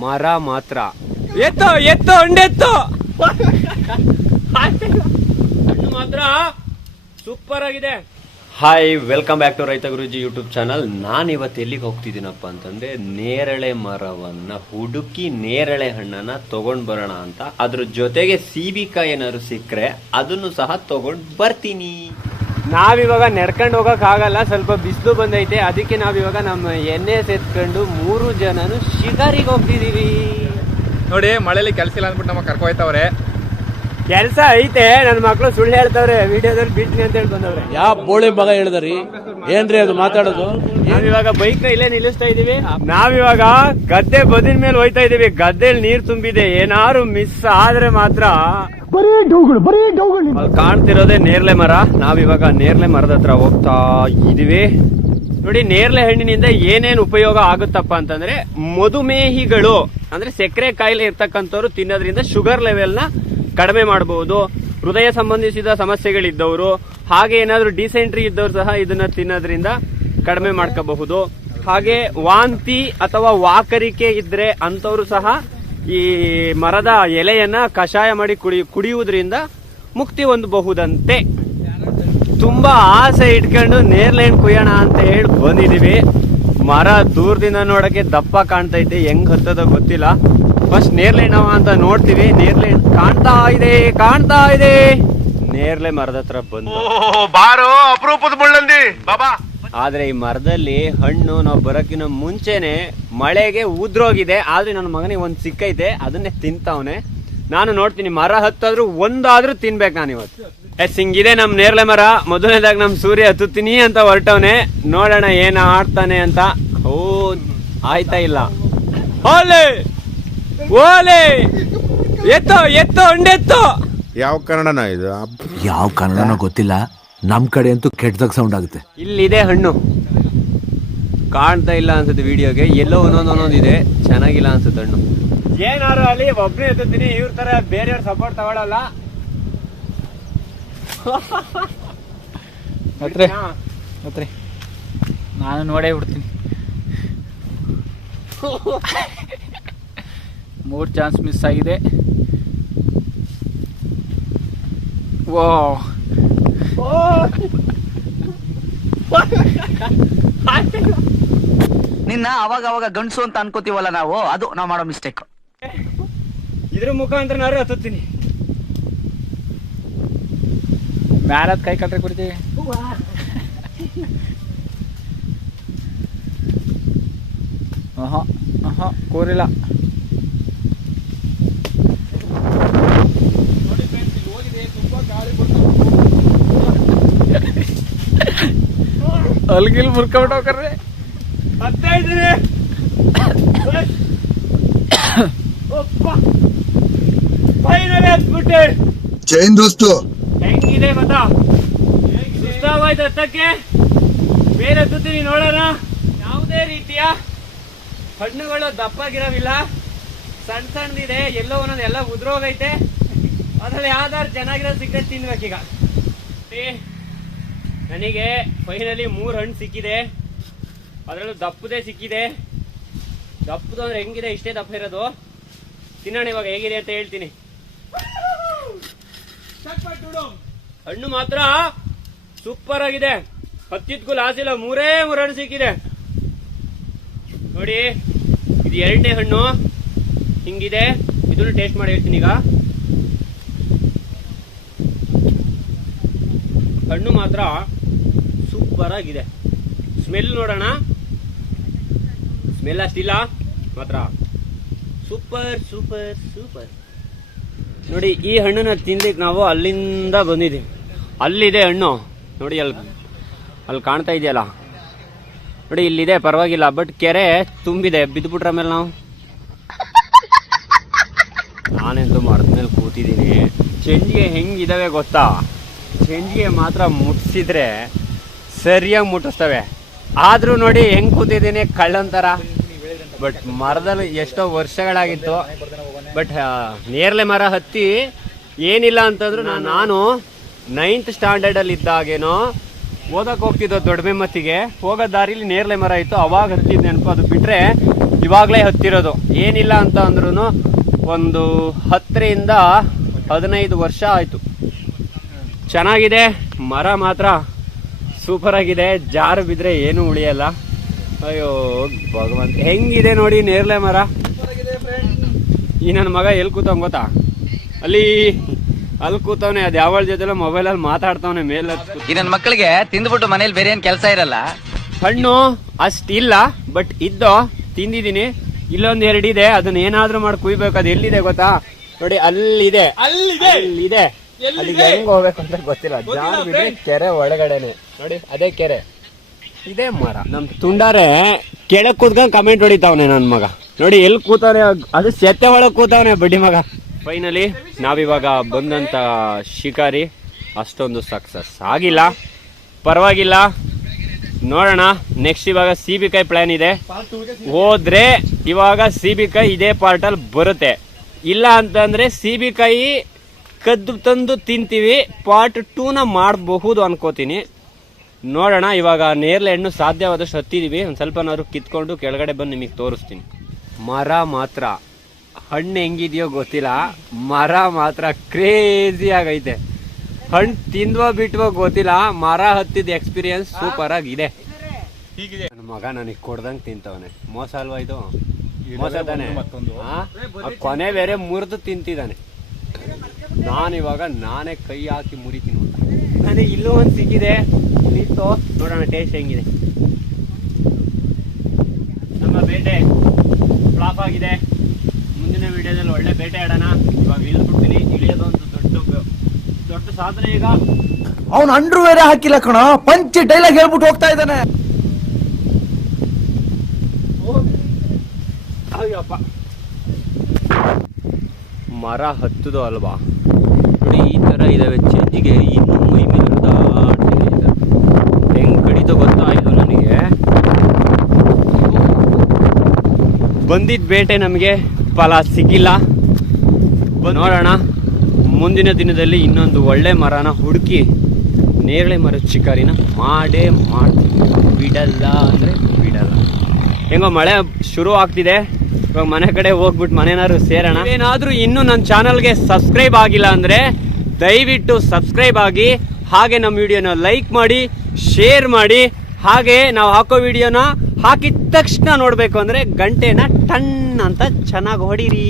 ಮರ ಮಾತ್ರ. ಎತ್ತೋ, ಎತ್ತು ಹಣ್ಣೆತ್ತು ಹಣ್ಣು ಮಾತ್ರ ಸೂಪರ್ ಆಗಿದೆ. ಹಾಯ್ ವೆಲ್ಕಮ್ ಬ್ಯಾಕ್ ಟು ರೈತ ಗುರುಜಿ ಯೂಟ್ಯೂಬ್ ಚಾನಲ್ ನಾನು ಇವತ್ತು ಎಲ್ಲಿಗೆ ಹೋಗ್ತಿದ್ದೀನಪ್ಪ ಅಂತಂದ್ರೆ ನೇರಳೆ ಮರವನ್ನ, ಹುಡುಕಿ ನೇರಳೆ ಹಣ್ಣನ್ನ ತಗೊಂಡ್ ಬರೋಣ ಅಂತ. ಅದ್ರ ಜೊತೆಗೆ ಸೀಬಿಕಾಯಿ ಏನಾದ್ರು ಸಿಕ್ಕರೆ ಅದನ್ನು ಸಹ ತಗೊಂಡ್ ಬರ್ತೀನಿ. ನಾವಿವಾಗ ನಡ್ಕೊಂಡು ಹೋಗಕ್ ಆಗಲ್ಲ ಸ್ವಲ್ಪ ಬಿಸಿಲು ಬಂದೈತೆ. ಅದಕ್ಕೆ ನಾವಿವಾಗ ನಮ್ಮ ಎಣ್ಣೆ ಸೇತ್ಕೊಂಡು ಮೂರು ಜನನು ಶಿಕಾರಿಗೆ ಹೋಗ್ತಿದೀವಿ. ನೋಡಿ ಮಳೆಯಲ್ಲಿ ಕೆಲಸ ಇಲ್ಲ ಅಂದ್ಬಿಟ್ಟು ನಮ್ಮ ಕರ್ಕೊಯ್ತವ್ರೆ ಕೆಲಸ ಐತೆ ನನ್ನ ಮಕ್ಕಳು ಸುಳ್ಳು ಹೇಳ್ತಾವ್ರೆ ವಿಡಿಯೋದಲ್ಲಿ ಬಿಡ್ತೀನಿ ಅಂತ ಹೇಳಿ ಬಂದವ್ರೆ ಯಾವ ಬೋಳಿ ಮಗ ಹೇಳಿದ್ರಿ ಏನ್ರಿ ಅದು ಮಾತಾಡೋದು? ನಾವಿವಾಗ ಬೈಕ್ನ ಇಲ್ಲೇ ನಿಲ್ಲಿಸ್ತಾ ಇದೀವಿ. ನಾವಿವಾಗ ಗದ್ದೆ ಬದಿನ ಮೇಲೆ ಹೋಯ್ತಾ ಇದೀವಿ. ಗದ್ದೆಯಲ್ಲಿ ನೀರ್ ತುಂಬಿದೆ. ಏನಾರು ಮಿಸ್ ಆದ್ರೆ ಮಾತ್ರ ಅಲ್ಲಿ ಕಾಣ್ತಿರೋದೇ ನೇರ್ಲೆ ಮರ. ನಾವಿವಾಗ ನೇರ್ಲೆ ಮರದ ಹತ್ರ ಹೋಗ್ತಾ ಇದೀವಿ ನೋಡಿ ನೇರ್ಲೆ ಹಣ್ಣಿನಿಂದ ಏನೇನ್ ಉಪಯೋಗ ಆಗುತ್ತಪ್ಪ ಅಂತಂದ್ರೆ, ಮಧುಮೇಹಿಗಳು, ಅಂದ್ರೆ ಸಕ್ಕರೆ ಕಾಯಿಲೆ ಇರ್ತಕ್ಕಂಥವ್ರು ತಿನ್ನೋದ್ರಿಂದ ಶುಗರ್ ಲೆವೆಲ್ನ ಕಡಿಮೆ ಮಾಡಬಹುದು ಹೃದಯ ಸಂಬಂಧಿಸಿದ ಸಮಸ್ಯೆಗಳಿದ್ದವರು, ಹಾಗೆ ಏನಾದ್ರು ಡಿಸೆಂಟ್ರಿ ಇದ್ದವ್ರು ಸಹ ಇದನ್ನ ತಿನ್ನೋದ್ರಿಂದ ಕಡಿಮೆ ಮಾಡ್ಕೋಬಹುದು. ಹಾಗೆ ವಾಂತಿ ಅಥವಾ ವಾಕರಿಕೆ ಇದ್ರೆ ಅಂತವ್ರು ಸಹ ಈ ಮರದ ಎಲೆಯನ್ನ ಕಷಾಯ ಮಾಡಿ ಕುಡಿ, ಕುಡಿಯುವುದರಿಂದ ಮುಕ್ತಿ ಹೊಂದಬಹುದಂತೆ. ತುಂಬಾ ಆಸೆ ಇಟ್ಕೊಂಡು ನೇರ್ಲೈನ್ ಕುಯ್ಯೋಣ ಅಂತ ಹೇಳಿ ಬಂದಿದೀವಿ. ಮರ ದೂರದಿಂದ ನೋಡಕ್ಕೆ ದಪ್ಪ ಕಾಣ್ತೈತೆ, ಹೆಂಗ್ ಹತ್ತದ ಗೊತ್ತಿಲ್ಲ. ಫಸ್ಟ್ ನೇರ್ಲೈನ್ ಅವ ಅಂತ ನೋಡ್ತೀವಿ. ನೇರ್ಲೈನ್ ಕಾಣ್ತಾ ಇದೆ ಕಾಣ್ತಾ ಇದೆ. ನೇರ್ಲೆ ಮರದ ಹತ್ರ ಬಂದು. ಬಾರೋ, ಅಪರೂಪದ ಮುಳ್ಳಂದಿ. ಬಾಬಾ. ಆದ್ರೆ ಈ ಮರದಲ್ಲಿ ಹಣ್ಣು ನಾವು ಬರೋಕ್ಕಿಂತ ಮುಂಚೆನೆ ಮಳೆಗೆ ಉದ್ರೋಗಿದೆ. ಆದ್ರೆ ನನ್ನ ಮಗನಿಗೆ ಒಂದು ಸಿಕ್ಕೈತೆ ಅದನ್ನೇ ತಿಂತಾವನೆ. ನಾನು ನೋಡ್ತೀನಿ ಮರ ಹತ್ತಾದ್ರೂ ಒಂದಾದ್ರೂ ತಿನ್ಬೇಕು ನಾನು ಇವತ್ತು. ಎಸ್ ಹಿಂಗಿದೆ ನಮ್ಮ ನೇರಳೆ ಮರ. ಮೊದಲನೇದಾಗ ನಮ್ಮ ಸೂರ್ಯ ಹತ್ತುತ್ತೀನಿ ಅಂತ ಹೊರಟವನೆ. ನೋಡೋಣ ಏನ ಆಡ್ತಾನೆ ಅಂತ. ಓ ಆಯ್ತಾ ಇಲ್ಲ. ಓಲೆ ಓಲೆ ಎತ್ತೋ ಎತ್ತೋ ಹಂಡೆತ್ತೋ! ಯಾವ ಕನ್ನಡನ ಇದು? ಯಾವ ಕನ್ನಡನೋ ಗೊತ್ತಿಲ್ಲ. ನಮ್ ಕಡೆ ಅಂತೂ ಕೆಟ್ಟದಾಗ ಸೌಂಡ್ ಆಗುತ್ತೆ. ಇಲ್ಲಿದೆ ಹಣ್ಣು. ಕಾಣ್ತಾ ಇಲ್ಲ ಅನ್ಸುತ್ತೆ ವಿಡಿಯೋಗೆ. ಎಲ್ಲೋ ಒಂದೊಂದು ಒಂದೊಂದು ಇದೆ. ಚೆನ್ನಾಗಿಲ್ಲ ಅನ್ಸುತ್ತೆ ಹಣ್ಣು. ಏನಾರು ಅಲ್ಲಿ ಒಬ್ಬನೇ ಎತ್ತೀನಿ ಇವ್ರ ತರ ಬೇರೆಯವ್ರ ಸಪೋರ್ಟ್ ತಗೊಳಲ್ಲ. ಹತ್ರೆ. ಹತ್ರೆ. ನಾನು ನೋಡೇ ಬಿಡ್ತೀನಿ. ಮೂರು ಚಾನ್ಸ್ ಮಿಸ್ ಆಗಿದೆ. ಓ ನಿನ್ನ ಅವಾಗ ಅವಾಗ ಗಂಡಸು ಅಂತ ಅನ್ಕೋತೀವಲ್ಲ ನಾವು ಅದು ನಾವು ಮಾಡೋ ಮಿಸ್ಟೇಕ್ ಇದ್ರ ಮುಖಾಂತರ ನಾನು ಹತ್ತುತ್ತೀನಿ. ಮ್ಯಾಲದ ಕೈ ಕಟ್ರೆ ಕೊಡ್ತೀವಿ ಆಹಾ ಆಹಾ ಕೂರಿಲ್ಲ. ಅಲ್ಗಿಲ್ ಮುರ್ಕೊಂಡ್ ಹೋಗ್ರಿ ಜೈನ್ ದೋಸ್ತು. ಹೆಂಗಿದೆ ಗೊತ್ತಾ? ಸುಸ್ತಾವಾಯ್ತು ಹತ್ತಕ್ಕೆ. ಬೇರೆ ಹತ್ತುತ್ತೀನಿ ನೋಡೋಣ. ಯಾವುದೇ ರೀತಿಯ ಹಣ್ಣುಗಳು ದಪ್ಪಾಗಿರೋವಿಲ್ಲ. ಸಣ್ಣ ಸಣ್ಣದಿದೆ ಎಲ್ಲೋ ಒಂದೊಂದು ಎಲ್ಲ ಉದ್ರೋಗೈತೆ. ಅದ್ರಲ್ಲಿ ಯಾವ್ದಾರು ಚೆನ್ನಾಗಿರೋ ಸಿಕ್ಕರೆ ತಿನ್ಬೇಕೀಗ. ನನಗೆ ಫೈನಲಿ ಮೂರು ಹಣ್ಣು ಸಿಕ್ಕಿದೆ. ಅದರಲ್ಲೂ ದಪ್ಪದೇ ಸಿಕ್ಕಿದೆ. ದಪ್ಪದು ಅಂದ್ರೆ ಹೆಂಗಿದೆ? ಇಷ್ಟೇ ದಪ್ಪ ಇರೋದು. ತಿನ್ನೋಣ ಇವಾಗ ಹೇಗಿದೆ ಅಂತ ಹೇಳ್ತೀನಿ. ಹಣ್ಣು ಮಾತ್ರ ಸೂಪರ್ ಆಗಿದೆ. ಹತ್ತಿದ್ಕು ಲಾಸ್ ಇಲ್ಲ, ಮೂರೇ ಮೂರು ಹಣ್ಣು ಸಿಕ್ಕಿದೆ. ನೋಡಿ, ಇದು ಎರಡನೇ ಹಣ್ಣು. ಹಿಂಗಿದೆ. ಇದನ್ನ ಟೇಸ್ಟ್ ಮಾಡಿ ಹೇಳ್ತೀನಿ ಈಗ. ಹಣ್ಣು ಮಾತ್ರ ಸೂಪರ್ ಆಗಿದೆ. ಸ್ಮೆಲ್ ನೋಡೋಣ. ಸ್ಮೆಲ್ ಅಷ್ಟಿಲ್ಲ, ಮಾತ್ರ. ಸೂಪರ್ ಸೂಪರ್ ಸೂಪರ್ ನೋಡಿ, ಈ ಹಣ್ಣನ್ನ ತಿನ್ಲಿಕ್ಕೆ ನಾವು ಅಲ್ಲಿಂದ ಬಂದಿದ್ದೀವಿ. ಅಲ್ಲಿದೆ ಹಣ್ಣು. ನೋಡಿ, ಅಲ್ಲಿ ಅಲ್ಲಿ ಕಾಣ್ತಾ ಇದೆಯಲ್ಲ? ನೋಡಿ, ಇಲ್ಲಿದೆ, ಪರವಾಗಿಲ್ಲ ಬಟ್ ಕೆರೆ ತುಂಬಿದೆ. ಬಿದ್ದುಬಿಟ್ರ ಮೇಲೆ ನಾವು? ನಾನೆಂತೂ ಮರದ ಮೇಲೆ ಕೂತಿದ್ದೀನಿ. ಚೆಂಡಿಗೆ ಹೆಂಗಿದಾವೆ ಗೊತ್ತಾ? ಚೆಂಡಿಗೆ ಮಾತ್ರ ಮುಟ್ಸಿದ್ರೆ ಸರಿಯಾಗಿ ಮುಟ್ಟಿಸ್ತವೆ. ಆದರೂ ನೋಡಿ ಹೆಂಗ್ ಕೂತಿದ್ದೀನಿ, ಕಳ್ಳಂತರ. ಬಟ್ ಮರದಲ್ಲಿ ಎಷ್ಟೋ ವರ್ಷಗಳಾಗಿತ್ತು. ಬಟ್ ನೇರಳೆ ಮರ ಹತ್ತಿ ಏನಿಲ್ಲ ಅಂತಂದ್ರು ನಾನು ನೈನ್ತ್ ಸ್ಟ್ಯಾಂಡರ್ಡ್ ಅಲ್ಲಿ ಇದ್ದಾಗೇನೋ ಓದಕ್ ಹೋಗ್ತಿದ್ದೋ ದೊಡ್ಡ ಮತ್ತಿಗೆ ಹೋಗೋ ದಾರಿಲಿ ನೇರಳೆ ಮರ ಇತ್ತು. ಅವಾಗ ಹತ್ತಿದ್ ನೆನಪು ಅದು ಬಿಟ್ರೆ ಇವಾಗಲೇ ಹತ್ತಿರೋದು. ಏನಿಲ್ಲ ಅಂತ ಅಂದ್ರೂ ಒಂದು ಹತ್ತರಿಂದ ಹದಿನೈದು ವರ್ಷ ಆಯಿತು. ಚೆನ್ನಾಗಿದೆ, ಮರ ಮಾತ್ರ. ಸೂಪರ್ ಆಗಿದೆ. ಜಾರು ಬಿದ್ರೆ ಏನು ಉಳಿಯಲ್ಲ. ಅಯ್ಯೋ ಭಗವಂತ. ಹೆಂಗಿದೆ ನೋಡಿ ನೇರ್ಲೆ ಮರ? ಈ ನನ್ನ ಮಗ ಎಲ್ಲಿ ಕೂತವ್ ಗೊತ್ತಾ? ಅಲ್ಲಿ ಅಲ್ಲಿ ಕೂತವನೆ. ಅದು ಯಾವಳ ಜೊತೆ ಮೊಬೈಲಲ್ಲಿ ಮಾತಾಡ್ತಾವನೆ ಮೇಲೆ ಈ ನನ್ ಮಕ್ಕಳಿಗೆ ತಿಂದ್ಬಿಟ್ಟು ಮನೇಲಿ ಬೇರೆ ಏನ್ ಕೆಲಸ ಇರಲ್ಲ? ಹಣ್ಣು ಅಷ್ಟಿಲ್ಲ ಬಟ್ ಇದ್ದೋ ತಿಂದಿದ್ದೀನಿ. ಇಲ್ಲೊಂದ್ ಎರಡಿದೆ ಅದನ್ನ ಏನಾದ್ರೂ ಮಾಡಿ ಕುಯ್ಬೇಕು. ಅದು ಎಲ್ಲಿದೆ ಗೊತ್ತಾ? ನೋಡಿ ಅಲ್ಲಿದೆ. ಅಲ್ಲಿದೆ. ಅಲ್ಲಿಗೆ ಹೆಂಗ್ ಹೋಗ್ಬೇಕು ಅಂತ ಗೊತ್ತಿಲ್ಲ. ಜಾರ್ ಕೆರೆ ಒಳಗಡೆನೆ. ನೋಡಿ ಅದೇ ಕೆರೆ. ಇದೇ ಮರ. ನಮ್ ತುಂಡಾರೆ ಕೆಳಗ್ ಕೂತ್ಕೊಂಡ್ ಕಮೆಂಟ್ ಹೊಡಿತಾವನೆ ನನ್ ಮಗ. ನೋಡಿ ಎಲ್ಲಿ ಕೂತಾನೆ ಅದು ಸೆತ್ತೆ ಒಳಗ್ ಕೂತಾವನೆ ಬಡ್ಡಿ ಮಗ. ಫೈನಲಿ ನಾವಿವಾಗ ಬಂದಂತ ಶಿಕಾರಿ ಅಷ್ಟೊಂದು ಸಕ್ಸಸ್ ಆಗಿಲ್ಲ. ಪರವಾಗಿಲ್ಲ. ನೋಡೋಣ ನೆಕ್ಸ್ಟ್ ಇವಾಗ ಸಿ ಬಿ ಕೈ ಪ್ಲಾನ್ ಇದೆ. ಹೋದ್ರೆ ಇವಾಗ ಸಿ ಬಿ ಕೈ ಇದೇ ಪಾರ್ಟಲ್ಲಿ ಬರುತ್ತೆ. ಇಲ್ಲ ಅಂತಂದ್ರೆ ಸಿ ಬಿ ಕೈ ಕದ್ದು ತಂದು ತಿಂತೀವಿ ಪಾರ್ಟ್ ಟೂನ ಮಾಡಬಹುದು ಅನ್ಕೋತೀನಿ. ನೋಡೋಣ ಇವಾಗ ನೇರ್ಲೆ ಹಣ್ಣು ಸಾಧ್ಯವಾದಷ್ಟು ಹತ್ತಿದೀವಿ. ಒಂದು ಸ್ವಲ್ಪನಾದ್ರು ಕಿತ್ಕೊಂಡು ಕೆಳಗಡೆ ಬಂದು ನಿಮಗೆ ತೋರಿಸ್ತೀನಿ. ಮರ ಮಾತ್ರ. ಹಣ್ಣು ಹೆಂಗಿದೆಯೋ ಗೊತ್ತಿಲ್ಲ. ಮರ ಮಾತ್ರ ಕ್ರೇಜಿ ಆಗೈತೆ. ಹಣ್ಣು ತಿಂದ್ವೋ ಬಿಟ್ವೋ ಗೊತ್ತಿಲ್ಲ. ಮರ ಹತ್ತಿದ ಎಕ್ಸ್ಪೀರಿಯನ್ಸ್ ಸೂಪರ್ ಆಗಿದೆ ಹೀಗಿದೆ. ನನ್ನ ಮಗ ನನಗೆ ಕೊಡ್ದಂಗೆ ತಿಂತವನೆ. ಮೋಸ ಅಲ್ವಾ ಇದು? ಮೋಸ ತಾನೆ? ಕೊನೆ ಬೇರೆ ಮುರಿದು ತಿಂತಿದ್ದಾನೆ. ನಾನಿವಾಗ ನಾನೇ ಕೈ ಹಾಕಿ ಮುರಿತೀನಿ ಅಂತ ನನಗೆ ಇಲ್ಲೂ ಒಂದು ಸಿಕ್ಕಿದೆ. ನಿಂತು ನೋಡೋಣ ಟೇಸ್ಟ್ ಹೆಂಗಿದೆ. ನಮ್ಮ ಬೇಟೆ ಫ್ಲಾಪ್ ಆಗಿದೆ. ಮುಂದಿನ ವಿಡಿಯೋದಲ್ಲಿ ಒಳ್ಳೆ ಬೇಟೆ ಆಡೋಣ. ಇವಾಗ ಇಳಿದ್ಬಿಡ್ತೀನಿ ಇಳಿಯೋದೊಂದು ದೊಡ್ಡ ದೊಡ್ಡ ಸಾಧನೆ ಈಗ. ಅವನು ಅಂಡ್ರು ಬೇರೆ ಹಾಕಿಲ್ಲ ಕಣ. ಪಂಚ್ ಡೈಲಾಗ್ ಹೇಳ್ಬಿಟ್ಟು ಹೋಗ್ತಾ ಇದ್ದಾನೆ. ಅಯ್ಯಪ್ಪ ಮರ ಹತ್ತದು ಅಲ್ವಾ? ಈ ಥರ ಇದಾವೆ ಚೇಂಜಿಗೆ ಇನ್ನು ಮೈ ಮೇಲೆ ದಾಟಿದೆ ಇದು ಹೆಂಗೆ ಹೆಂಗ್ ಕಡಿತೋ ಗೊತ್ತಾ ಇದು ನನಗೆ? ಬಂದಿದ್ದ ಬೇಟೆ ನಮಗೆ ಫಲ ಸಿಗಿಲ್ಲ ನೋಡೋಣ. ಮುಂದಿನ ದಿನದಲ್ಲಿ ಇನ್ನೊಂದು ಒಳ್ಳೆ ಮರನ ಹುಡುಕಿ ನೇರಳೆ ಮರದ ಶಿಕಾರಿನ ಮಾಡೇ ಮಾಡ್ತೀವಿ ಬಿಡಲ್ಲ ಅಂದ್ರೆ ಬಿಡಲ್ಲ. ಹೆಂಗೋ ಮಳೆ ಶುರು ಆಗ್ತಿದೆ. ಇವಾಗ ಮನೆ ಕಡೆ ಹೋಗ್ಬಿಟ್ಟು ಮನೆನಾದ್ರು ಸೇರೋಣ. ಏನಾದರೂ ಇನ್ನೂ ನನ್ನ ಚಾನಲ್ಗೆ ಸಬ್ಸ್ಕ್ರೈಬ್ ಆಗಿಲ್ಲ ಅಂದ್ರೆ ದಯವಿಟ್ಟು ಸಬ್ಸ್ಕ್ರೈಬ್ ಆಗಿ, ಹಾಗೆ ನಮ್ಮ ವಿಡಿಯೋನ ಲೈಕ್ ಮಾಡಿ ಶೇರ್ ಮಾಡಿ, ಹಾಗೆ ನಾವು ಹಾಕೋ ವಿಡಿಯೋನ ಹಾಕಿದ ತಕ್ಷಣ ನೋಡಬೇಕು ಅಂದರೆ ಗಂಟೆನ ಟನ್ ಅಂತ ಚೆನ್ನಾಗಿ ಹೊಡೀರಿ.